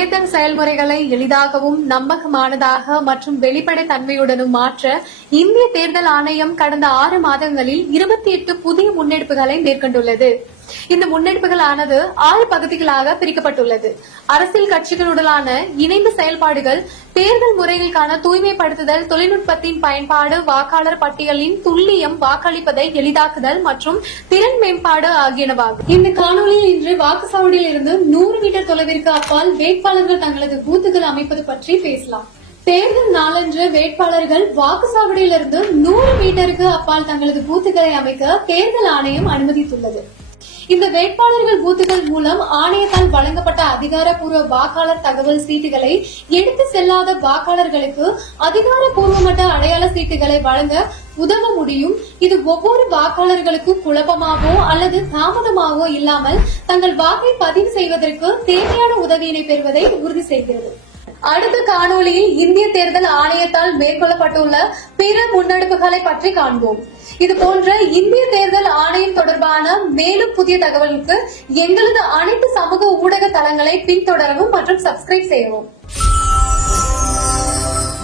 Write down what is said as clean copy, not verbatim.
தேர்தல் செயல்முறைகளை எளிதாகவும் நம்பகமானதாக மற்றும் வெளிப்படைத் தன்மையுடனும் மாற்ற இந்திய தேர்தல் ஆணையம் கடந்த 6 மாதங்களில் 28 புதிய முன்னெடுப்புகளை மேற்கொண்டுள்ளது. இந்த முன்னெடுப்புகளானது 6 பகுதிகளாக பிரிக்கப்பட்டுள்ளது. அரசியல் கட்சிகளுடனான இணைந்த செயல்பாடுகள், தேர்தல் முறைகளுக்கான தூய்மைப்படுத்துதல், தொழில்நுட்பத்தின் பயன்பாடு, வாக்காளர் பட்டியலின் துல்லியம், வாக்களிப்பதை எளிதாக்குதல் மற்றும் திறன் மேம்பாடு ஆகியனவாகும். இந்த காணொலியில் இன்று வாக்குச்சாவடியில் இருந்து 100 மீட்டர் தொலைவிற்கு அப்பால் வேட்பாளர்கள் தங்களது பூத்துகள் அமைப்பது பற்றி பேசலாம். தேர்தல் நாளன்று வேட்பாளர்கள் வாக்குச்சாவடியிலிருந்து 100 மீட்டருக்கு அப்பால் தங்களது பூத்துகளை அமைக்க தேர்தல் ஆணையம் அனுமதித்துள்ளது. இந்த வேட்பாளர்கள் பூத்துகள் மூலம் ஆணையத்தால் வழங்கப்பட்ட அதிகாரப்பூர்வ வாக்காளர் தகவல் சீட்டுகளை எடுத்து செல்லாத வாக்காளர்களுக்கு அதிகாரப்பூர்வமற்ற அடையாள சீட்டுகளை வழங்க உதவ முடியும். இது ஒவ்வொரு வாக்காளர்களுக்கும் குழப்பமாகவோ அல்லது தாமதமாகவோ இல்லாமல் தங்கள் வாக்கை பதிவு செய்வதற்கு தேவையான உதவியினை பெறுவதை உறுதி செய்கிறது. அடுத்த காணொலியில் இந்திய தேர்தல் ஆணையத்தால் மேற்கொள்ளப்பட்டுள்ள பிற முன்னெடுப்புகளை பற்றி காண்போம். இதுபோன்ற இந்திய தேர்தல் ஆணையம் தொடர்பான மேலும் புதிய தகவலுக்கு எங்களது அனைத்து சமூக ஊடக தளங்களை பின்தொடரவும் மற்றும் சப்ஸ்கிரைப் செய்யவும்.